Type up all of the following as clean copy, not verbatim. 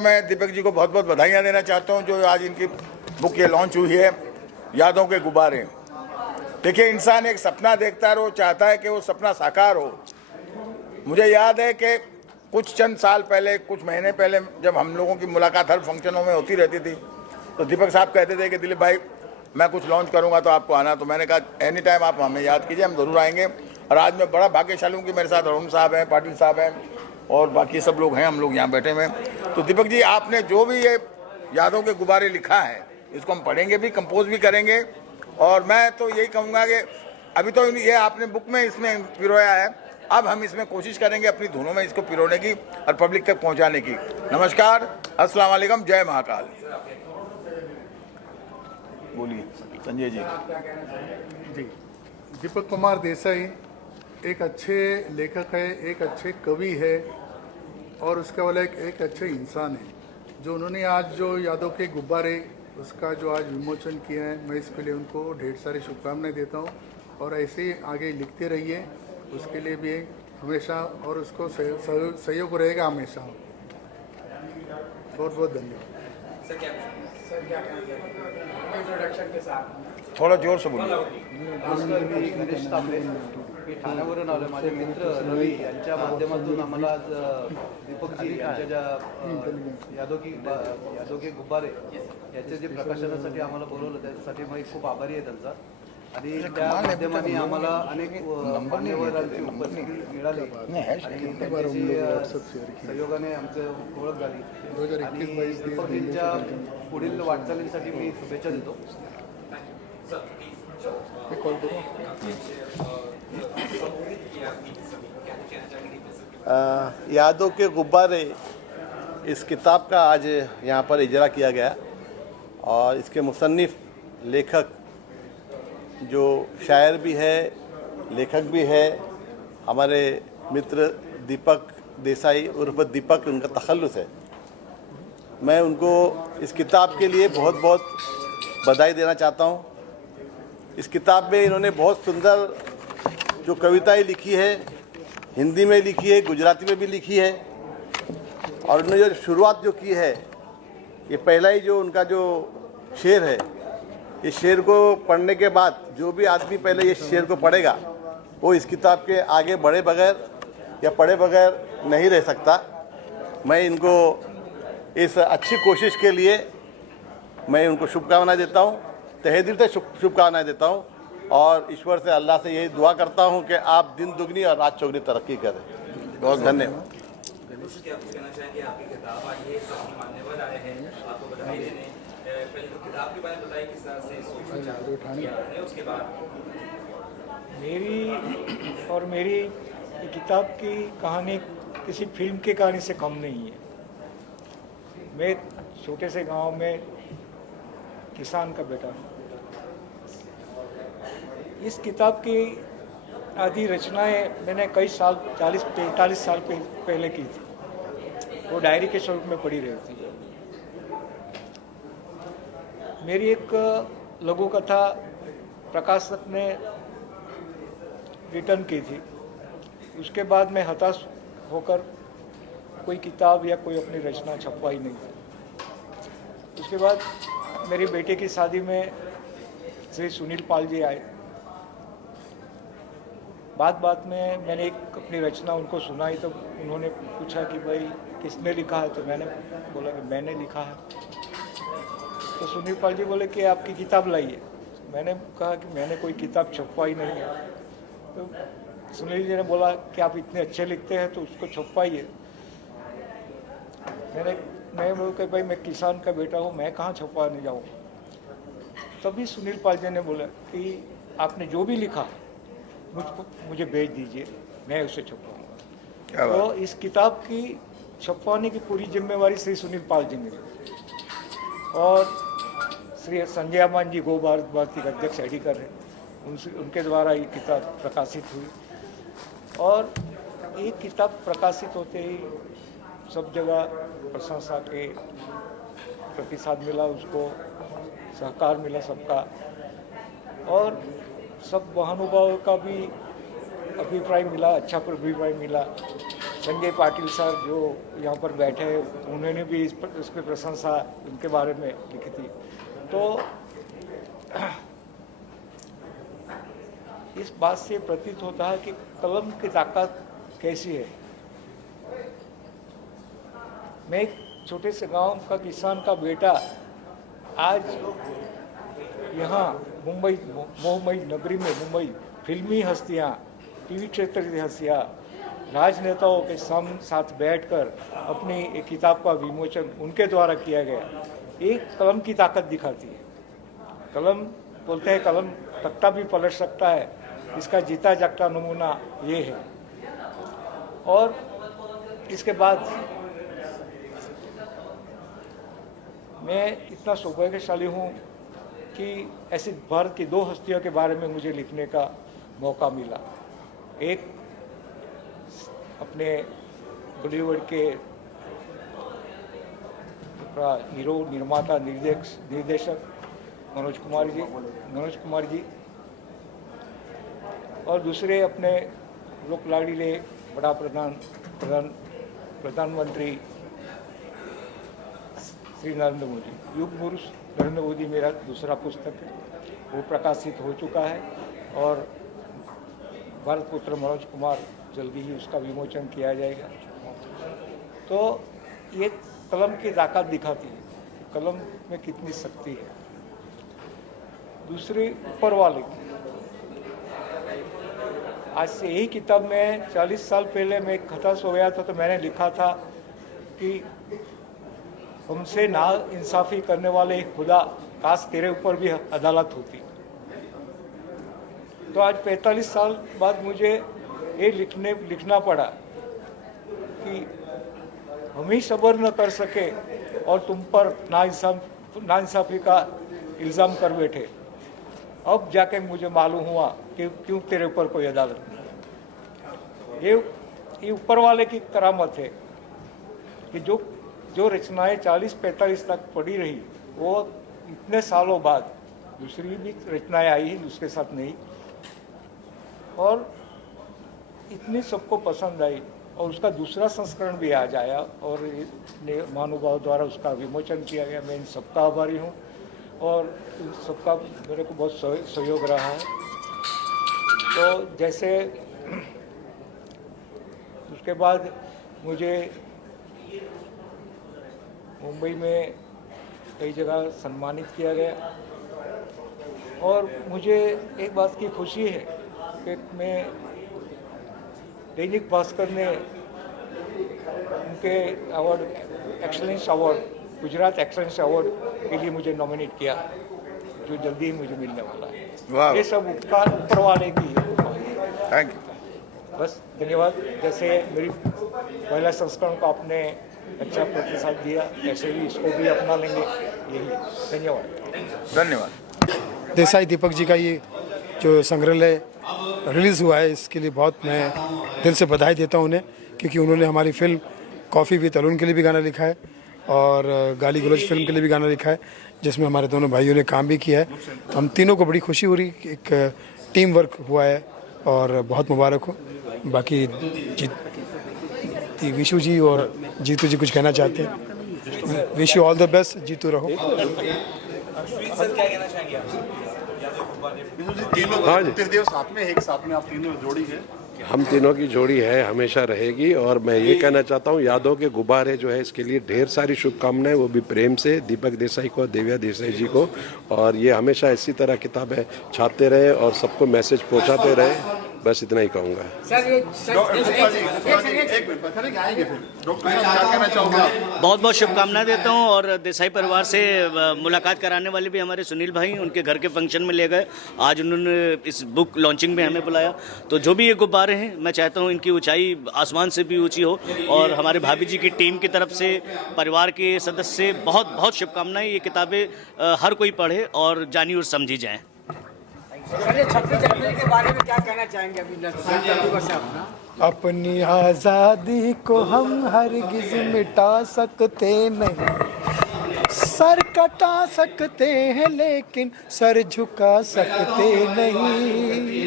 मैं दीपक जी को बहुत बहुत बधाइयाँ देना चाहता हूँ जो आज इनकी बुक ये लॉन्च हुई है, यादों के गुब्बारे। देखिए, इंसान एक सपना देखता है और वो चाहता है कि वो सपना साकार हो। मुझे याद है कि कुछ चंद साल पहले, कुछ महीने पहले, जब हम लोगों की मुलाकात हर फंक्शनों में होती रहती थी, तो दीपक साहब कहते थे कि दिलीप भाई मैं कुछ लॉन्च करूँगा तो आपको आना। तो मैंने कहा एनी टाइम आप हमें याद कीजिए, हम ज़रूर आएंगे। और आज मैं बड़ा भाग्यशाली हूँ कि मेरे साथ अरुण साहब हैं, पाटिल साहब हैं और बाकी सब लोग हैं, हम लोग यहाँ बैठे हुए हैं। तो दीपक जी, आपने जो भी ये यादों के गुब्बारे लिखा है, इसको हम पढ़ेंगे भी, कंपोज भी करेंगे। और मैं तो यही कहूँगा कि अभी तो ये आपने बुक में इसमें पिरोया है, अब हम इसमें कोशिश करेंगे अपनी धुनों में इसको पिरोने की और पब्लिक तक पहुँचाने की। नमस्कार, अस्सलाम वालेकुम, जय महाकाल। बोलिए संजय जी। जी, दीपक कुमार देसाई एक अच्छे लेखक है, एक अच्छे कवि है और उसके वाला एक अच्छे इंसान है। जो उन्होंने आज जो यादों के गुब्बारे उसका जो आज विमोचन किया है, मैं इसके लिए उनको ढेर सारी शुभकामनाएं देता हूँ। और ऐसे ही आगे लिखते रहिए, उसके लिए भी हमेशा, और उसको सहयोग रहेगा हमेशा। बहुत बहुत धन्यवाद। थोड़ा जोर से बोलिए। मी गणेश तांबे, मी ठाण्यावरून आलो. माझे मित्र रवी यांच्या माध्यमातून आम्हाला आज दीपकजी यांच्या ज्या यादों के गुब्बारे याचे जे प्रकाशनासाठी आम्हाला बोलवलं, त्यासाठी मी खूप आभारी आहे त्यांचा. आणि त्या माध्यमाने आम्हाला अनेक मान्यवरांची उपस्थिती मिळाली आणि त्यांच्याशी सहयोगाने आमचं ओळख झाली. आणि दीपकजींच्या पुढील वाटचालीसाठी मी शुभेच्छा देतो. यादों के गुब्बारे इस किताब का आज यहाँ पर इजरा किया गया और इसके मुसन्निफ लेखक जो शायर भी है, लेखक भी है, हमारे मित्र दीपक देसाई उर्फ दीपक, उनका तखल्लुस है। मैं उनको इस किताब के लिए बहुत बहुत बधाई देना चाहता हूँ। इस किताब में इन्होंने बहुत सुंदर जो कविताएं लिखी है, हिंदी में लिखी है, गुजराती में भी लिखी है। और उन्होंने जो शुरुआत जो की है, ये पहला ही जो उनका जो शेर है, इस शेर को पढ़ने के बाद जो भी आदमी पहले ये शेर को पढ़ेगा वो इस किताब के आगे बढ़े बगैर या पढ़े बगैर नहीं रह सकता। मैं इनको इस अच्छी कोशिश के लिए मैं उनको शुभकामनाएं देता हूँ, तहे दिल से शुभकामनाएं देता हूँ। और ईश्वर से, अल्लाह से यही दुआ करता हूँ कि आप दिन दुगनी और रात चौगनी तरक्की करें। बहुत धन्यवाद। मेरी किताब की कहानी किसी फिल्म की कहानी से कम नहीं है। मैं छोटे से गांव में किसान का बेटा हूँ। इस किताब की आधी रचनाएं मैंने कई साल, 40-45 साल पहले की थी। वो डायरी के स्वरूप में पड़ी रही थी। मेरी एक लघु कथा प्रकाशक ने रिटर्न की थी। उसके बाद मैं हताश होकर कोई किताब या कोई अपनी रचना छपवाई नहीं थी। उसके बाद मेरी बेटे की शादी में श्री सुनील पाल जी आए। बात में मैंने एक अपनी रचना उनको सुनाई तो उन्होंने पूछा कि भाई किसने लिखा है, तो मैंने बोला कि मैंने लिखा है। तो सुनील पाल जी बोले कि आपकी किताब लाइए। मैंने कहा कि मैंने कोई किताब छपवाई नहीं है। तो सुनील जी ने बोला कि आप इतने अच्छे लिखते हैं तो उसको छपवाइए। मैं बोला कि भाई मैं किसान का बेटा हूँ, मैं कहाँ छपवाने जाऊँ। तभी सुनील पाल जी ने बोला कि आपने जो भी लिखा मुझे भेज दीजिए, मैं उसे छपवाऊँगा। तो इस किताब की छपवाने की पूरी जिम्मेवारी श्री सुनील पाल जी ने और श्री संजय अमान जी गो भारती के अध्यक्ष एडिटर हैं, उनके द्वारा ये किताब प्रकाशित हुई। और ये किताब प्रकाशित होते ही सब जगह प्रशंसा के प्रतिसाद मिला, उसको सहकार मिला सबका। और सब महानुभावों का भी अभिप्राय मिला, अच्छा अभिप्राय मिला। संजय पाटिल सर जो यहाँ पर बैठे हैं, उन्होंने भी इसकी प्रशंसा उनके बारे में लिखी थी। तो इस बात से प्रतीत होता है कि कलम की ताकत कैसी है। मैं एक छोटे से गांव का किसान का बेटा आज यहाँ मुंबई मोहमयी नगरी में मुंबई फिल्मी हस्तियाँ, टीवी क्षेत्र की हस्तियाँ, राजनेताओं के साथ बैठकर अपनी एक किताब का विमोचन उनके द्वारा किया गया, एक कलम की ताकत दिखाती है। कलम बोलते हैं कलम तख्ता भी पलट सकता है, इसका जीता जागता नमूना ये है। और इसके बाद मैं इतना सौभाग्यशाली हूँ कि ऐसी भारत की 2 हस्तियों के बारे में मुझे लिखने का मौका मिला। एक अपने बॉलीवुड के हीरो, निर्माता, निर्देशक मनोज कुमार जी और दूसरे अपने लोक लाडीले बड़ा प्रधानमंत्री श्री नरेंद्र मोदी। युग पुरुष नरेंद्र मोदी मेरा दूसरा पुस्तक है, वो प्रकाशित हो चुका है और भारत पुत्र मनोज कुमार जल्दी ही उसका विमोचन किया जाएगा। तो ये कलम की ताकत दिखाती है, कलम में कितनी शक्ति है। दूसरी ऊपर वाले की, आज से यही किताब में 40 साल पहले मैं हताश हो गया था, तो मैंने लिखा था कि हमसे ना इंसाफी करने वाले खुदा, काश तेरे ऊपर भी अदालत होती। तो आज 45 साल बाद मुझे ये लिखना पड़ा कि हम ही सब्र न कर सके और तुम पर नाइंसाफी का इल्ज़ाम कर बैठे। अब जाके मुझे मालूम हुआ कि क्यों तेरे ऊपर कोई अदालत नहीं। ये ऊपर वाले की करामत है कि जो रचनाएं 40-45 तक पड़ी रही, वो इतने सालों बाद दूसरी भी रचनाएं आई उसके साथ नहीं, और इतनी सबको पसंद आई और उसका दूसरा संस्करण भी आ जाया और महानुभाव द्वारा उसका विमोचन किया गया। मैं इन सबका आभारी हूँ और इन सबका मेरे को बहुत सहयोग रहा है। तो जैसे उसके बाद मुझे मुंबई में कई जगह सम्मानित किया गया और मुझे एक बात की खुशी है कि मैं दैनिक भास्कर ने उनके award, excellence award, Gujarat excellence award के लिए मुझे नॉमिनेट किया, जो जल्दी ही मुझे मिलने वाला है। ये सब उपकार ऊपर वाले की है। Thank you. बस धन्यवाद। जैसे मेरी पहला संस्करण को आपने अच्छा प्रतिसाद दिया, ऐसे भी इसको भी अपना लेंगे, यही। धन्यवाद। देसाई दीपक जी का ये जो संग्रहालय रिलीज़ हुआ है, इसके लिए बहुत मैं दिल से बधाई देता हूँ उन्हें, क्योंकि उन्होंने हमारी फिल्म कॉफ़ी विद अरुण के लिए भी गाना लिखा है और गाली गलौज फिल्म के लिए भी गाना लिखा है, जिसमें हमारे दोनों भाइयों ने काम भी किया है। तो हम तीनों को बड़ी खुशी हो रही, एक टीम वर्क हुआ है और बहुत मुबारक हो। बाकी विशु जी और जीतू जी कुछ कहना चाहते हैं? Wish you all the best, जीतू रहो। हाँ जी, साथ में एक साथ में आप तीनों जोड़ी है, हम तीनों की जोड़ी है, हमेशा रहेगी। और मैं ये कहना चाहता हूँ, यादों के गुब्बारे जो है इसके लिए ढेर सारी शुभकामनाएं, वो भी प्रेम से दीपक देसाई को, दिव्या देसाई जी को। और ये हमेशा इसी तरह किताबें छापते रहे और सबको मैसेज पहुँचाते रहे, बस इतना ही कहूँगा। बहुत बहुत शुभकामनाएं देता हूँ और देसाई परिवार से मुलाकात कराने वाले भी हमारे सुनील भाई उनके घर के फंक्शन में ले गए। आज उन्होंने इस बुक लॉन्चिंग में हमें बुलाया। तो जो भी ये गुब्बारे हैं, मैं चाहता हूँ इनकी ऊंचाई आसमान से भी ऊंची हो। और हमारे भाभी जी की टीम की तरफ से, परिवार के सदस्य से बहुत बहुत शुभकामनाएं। ये किताबें हर कोई पढ़े और जानी और समझी जाएँ। सर, 26 जनवरी के बारे में क्या कहना चाहेंगे? अपनी आज़ादी को हम हरगिज़ मिटा सकते नहीं, सर कटा सकते हैं लेकिन सर झुका सकते नहीं।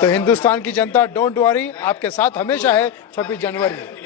तो हिंदुस्तान की जनता डोंट वरी, आपके साथ हमेशा है 26 जनवरी।